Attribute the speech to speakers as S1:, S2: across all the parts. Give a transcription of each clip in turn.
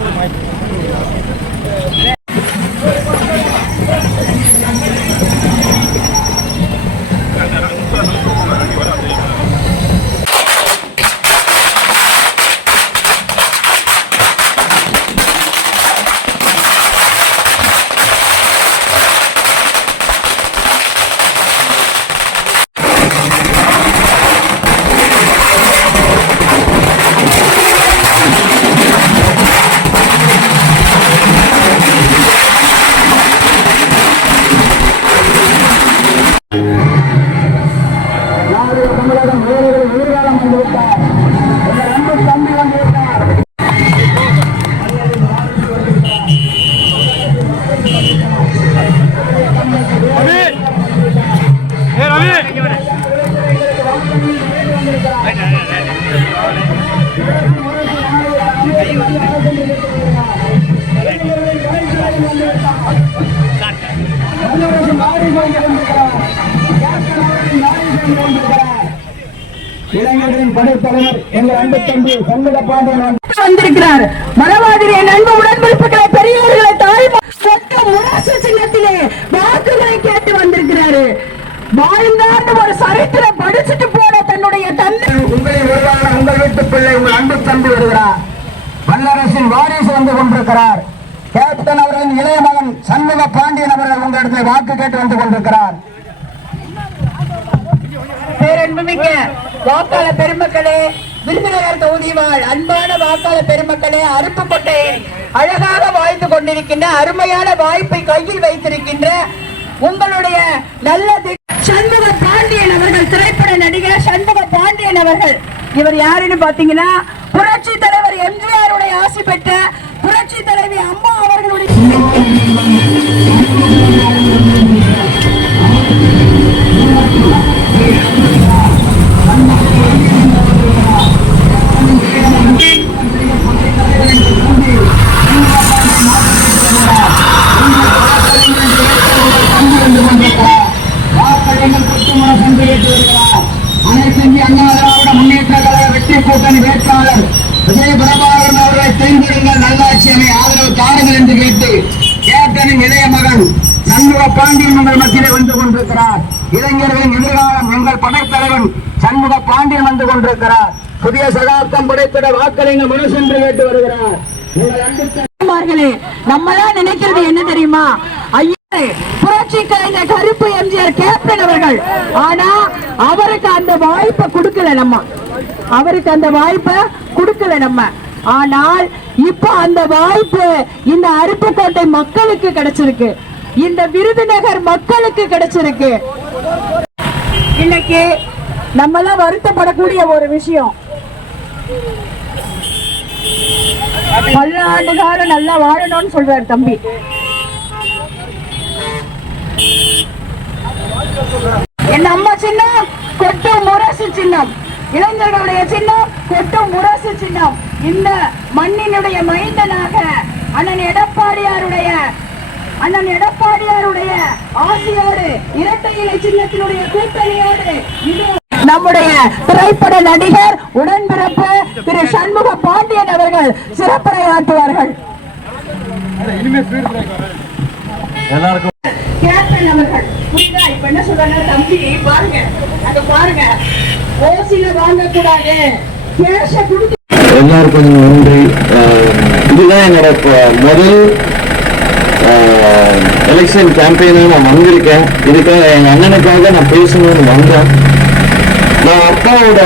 S1: நாளைய இளைஞர்களின் படைத்தலைவர் எங்கள் அன்பு தம்பி சண்முக பாண்டியன் வந்து
S2: வந்திருக்கிறார். மரவாதிரி என் அன்பு உடன்பிறப்புகளை பெரியவர்களை தாய் முரசு சின்னத்திலே வாக்குகளை கேட்டு வந்திருக்கிறாரு. வாழ்ந்தாண்டு ஒரு சரித்திரம் படிச்சுட்டு போன தன்னுடைய தந்தை
S1: உங்களை வருவான உங்கள் வீட்டு பிள்ளை உங்கள் அன்பு தம்பி வருகிறார். வல்லரசின் வாரிசு வந்து கொண்டிருக்கிறார். கேப்டன் அவர்களின் இளைய மகன் சண்முக பாண்டியன் அவர்கள் உங்களிடத்தில் வாக்கு கேட்டு வந்து கொண்டிருக்கிறார்.
S2: பேரன்புமிக்க வாக்காளர் பெருமக்களே விருதுநகர் தொகுதி வாழ் அன்பான வாக்காளர் பெருமக்களே அருப்புக்கோட்டையில் அழகாக வாழ்ந்து கொண்டிருக்கின்ற அருமையான வாய்ப்பை கையில் வைத்திருக்கின்ற உங்களுடைய நல்ல சண்முக பாண்டியன் அவர்கள் திரைப்பட நடிகர் சண்முக பாண்டியன் அவர்கள். இவர் யாருன்னு பாத்தீங்கன்னா புரட்சி தலைவர் எம்ஜிஆருடைய ஆசி பெற்ற
S1: பாண்டியன் உங்கள் மத்தியிலே வந்து கொண்டிருக்கிறார். இளைஞர்களின் எதிர்காலம் எங்கள் படைத்தலைவன் சண்முக பாண்டியன் வந்து கொண்டிருக்கிறார். புதிய சகாப்தம் படைத்திட வாக்களிங்க மனு சென்று கேட்டு வருகிறார்.
S2: நம்மளாம் நினைக்கிறது என்ன தெரியுமா? ஐயா புரட்சி கலைஞர் கருப்பு எம்ஜிஆர் கேப்டன் அவர்கள். ஆனா அவருக்கு அந்த வாய்ப்பை கொடுக்கல நம்ம. அவருக்கு அந்த வாய்ப்பை கொடுக்கல நம்ம. ஆனால் இப்ப அந்த வாய்ப்பு இந்த அருப்புக்கோட்டை மக்களுக்கு கிடைச்சிருக்கு. இந்த விருதுநகர் மக்களுக்கு கிடைச்சிருக்கு. இன்னைக்கு நம்மளாம் வருத்தப்படக்கூடிய ஒரு விஷயம். பல்லாண்டு காலம் நல்லா வாழணும்னு சொல்றாரு தம்பி. என் அம்மா சின்னம் கொட்டும் முரசு சின்னம். இளைஞர்களுடைய சின்னம் கொட்டும் முரசு சின்னம். இந்த மண்ணினுடைய மைந்தனாக அண்ணன் எடப்பாடியாருடைய அண்ணன் எடப்பாடியாருடைய ஆசையோடு இரட்டை இலை சின்னத்தினுடைய கூட்டணியோடு நம்முடைய திரைப்பட நடிகர் உடன்பிறப்பு திரு சண்முக பாண்டியன் அவர்கள் சிறப்புரையாற்றுவார்கள். கேப்டன் அவர்கள் புரியுதா? இப்ப என்ன சொல்றாங்க தம்பி பாருங்க அங்க பாருங்க. ஓசில வாங்க கூடாது கேஷ கொடுத்து
S3: எல்லாருக்கும் நன்றி. இதுதான் என்னோட முதல் எலெக்ஷன் கேம்பெயினாக நான் வந்திருக்கேன். இதுக்காக எங்கள் அண்ணனுக்காக நான் பேசணும்னு வந்தேன். நான் அப்பாவோட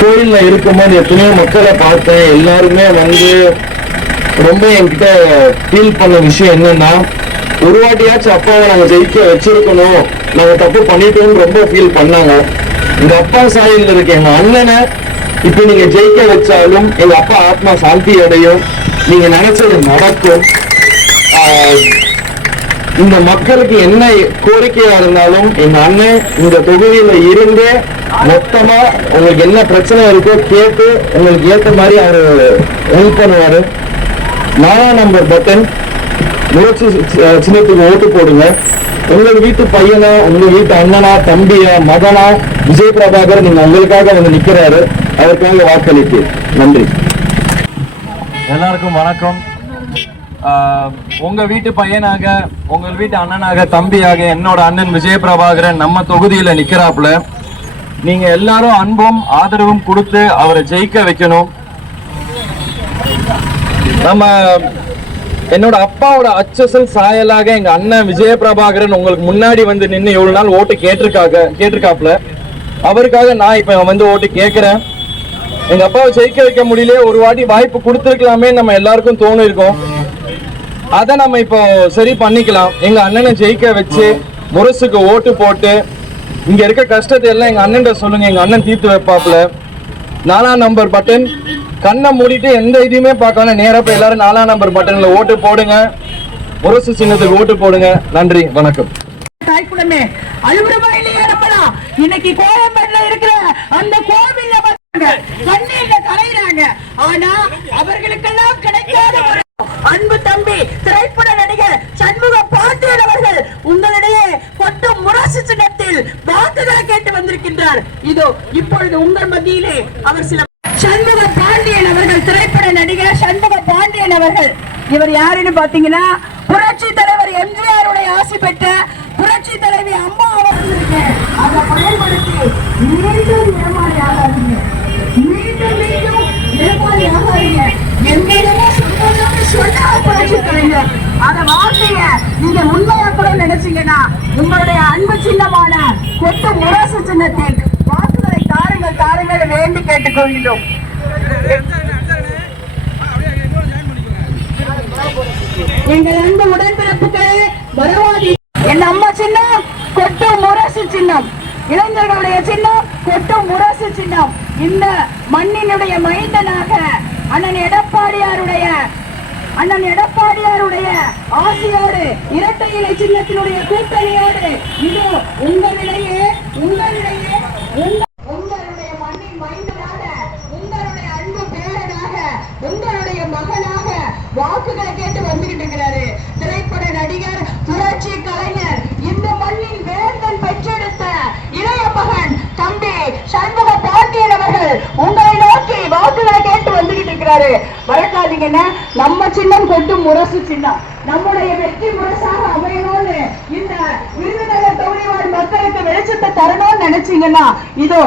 S3: கோயிலில் இருக்கும்போது எத்தனையோ மக்களை பார்த்தேன். எல்லாருமே வந்து ரொம்ப என்கிட்ட ஃபீல் பண்ண விஷயம் என்னன்னா ஒரு வாட்டியாச்சும் அப்பாவை நாங்கள் ஜெயிக்க வச்சிருக்கணும். நாங்கள் தப்பு பண்ணிட்டோம்னு ரொம்ப ஃபீல் பண்ணாங்க. இந்த அப்பா சாயில் இருக்க எங்கள் அண்ணனை இப்போ நீங்கள் ஜெயிக்க வச்சாலும் எங்கள் அப்பா ஆத்மா சாந்தி அடையும். நீங்கள் நினைச்சது நடக்கும். இந்த மக்களுக்கு என்ன கோரிக்கையா இருந்தாலும் எங்க அண்ணன் இந்த தொகுதியில இருந்து மொத்தமா உங்களுக்கு என்ன பிரச்சனை இருக்கோ கேட்டு உங்களுக்கு ஏத்த மாதிரி அவரு ஹெல்ப் பண்ணுவாரு. நாலாம் நம்பர் பட்டன். முயற்சி சின்னத்துக்கு ஓட்டு போடுங்க. உங்கள் வீட்டு பையனா உங்க வீட்டு அண்ணனா தம்பியா மகனா விஜய் பிரபாகர் நீங்க உங்களுக்காக வந்து நிக்கிறாரு. அதற்காக வாக்களித்து. நன்றி.
S4: எல்லாருக்கும் வணக்கம். உங்கள் உங்க வீட்டு பையனாக உங்க வீட்டு அண்ணனாக தம்பியாக என்னோட அண்ணன் விஜயபிரபாகரன் நம்ம தொகுதியில நிக்கிறாப்புல. நீங்க எல்லாரும் அன்பும் ஆதரவும் கொடுத்து அவரை ஜெயிக்க வைக்கணும். நம்ம என்னோட அப்பாவோட அச்சசல் சாயலாக எங்க அண்ணன் விஜயபிரபாகரன் உங்களுக்கு முன்னாடி வந்து நின்று இவ்வளவு நாள் ஓட்டு கேட்டிருக்காங்க கேட்டிருக்காப்புல. அவருக்காக நான் இப்ப வந்து ஓட்டு கேட்கிறேன். எங்க அப்பாவை ஜெயிக்க வைக்க முடியல ஒரு வாட்டி வாய்ப்பு கொடுத்துருக்கலாமே நம்ம எல்லாருக்கும் தோணு இருக்கோம் அதை நம்ம இப்போ சரி பண்ணிக்கலாம். எங்க அண்ணனை ஜெயிக்க வச்சு முரசுக்கு ஓட்டு போட்டு இங்க இருக்க கஷ்டத்தை எல்லாம் எங்க அண்ணன் சொல்லுங்க. எங்க அண்ணன் தீர்த்து வைப்பாப்ல நாலாம் நம்பர் பட்டன் கண்ணை மூடிட்டு எந்த இதையுமே பார்க்காம நேராக போய் எல்லாரும் நாலாம் நம்பர் பட்டன்ல ஓட்டு போடுங்க. முரசு சின்னத்துக்கு ஓட்டு போடுங்க. நன்றி வணக்கம்.
S2: தாய்க்குளமே அழுகுறமா இல்லையா நம்மளாம் இன்னைக்கு கோயம்பேடுல இருக்கிற அந்த கோவில்ல வந்தாங்க. கண்ணீர்ல கரையிறாங்க. ஆனா அவர்களுக்கு கிடைக்காத ஒரு அன்பு தம்பி திரைப்பட நடிகர் சண்முக பாண்டியன் அவர்கள் உங்களிடையே கொட்டும் முரசு சின்னத்தில் வாக்குகளை கேட்டு இதோ இப்பொழுது உங்கள் மத்தியிலே அவர் சில சண்முக பாண்டியன் அவர்கள் திரைப்பட நடிகர் சண்முக பாண்டியன் அவர்கள். இவர் யாருன்னு பாத்தீங்கன்னா புரட்சி தலைவர் எம்ஜிஆர் உடைய ஆசி பெற்ற புரட்சி தலைவி அம்மா அவர்களுக்கு அதை பயன்படுத்தி மீண்டும் ஏமாறி ஆகாதீங்க. மீண்டும் மீண்டும் ஏமாறி ஆகாதீங்க. என்னென்னமோ சொன்னதுன்னு சொன்னா புரட்சி தலைவர் அந்த வார்த்தைய நீங்க உண்மையா கூட நினைச்சீங்கன்னா உங்களுடைய அன்பு சின்னமான கொத்து முரசு சின்னத்தில் தாருங்கள் வேண்டி கேட்டுக்கொள்கிறோம். எங்கள் அன்பு உடன்பிறப்புகளே வரவாதி என் அம்மா சின்னம் கொட்டும் முரசு சின்னம். இளைஞர்களுடைய சின்னம் கொட்டும் முரசு சின்னம். இந்த மண்ணினுடைய மைந்தனாக அண்ணன் எடப்பாடியாருடைய அண்ணன் எடப்பாடியாருடைய ஆசையோடு இரட்டை இலை சின்னத்தினுடைய கூட்டணியோடு இது உங்களிடையே உங்களிடையே உங்க உங்களுடைய மண்ணின் மைந்தனாக உங்களுடைய அன்பு பேரனாக உங்களுடைய மகனாக வாக்குகளை கேட்டு வந்துகிட்டு இருக்கிறாரு திரைப்பட நடிகர் புரட்சி கலைஞர் இந்த மண்ணின் வேந்தன் பெற்றெடுத்த இளைய மகன் தம்பி சண்முக பாண்டியன் அவர்கள் உங்களை நோக்கி வாக்குகளை கேட்டு வந்துகிட்டு இருக்கிறாரு மறக்காதீங்கன்னா நம்ம சின்னம் கொட்டும் முரசு சின்னம். நம்முடைய வெற்றி முரசாக அமையணும்னு இந்த விருதுநகர் தொகுதி வாழ் மக்களுக்கு வெளிச்சத்தை தரணும்னு நினைச்சீங்கன்னா இதோ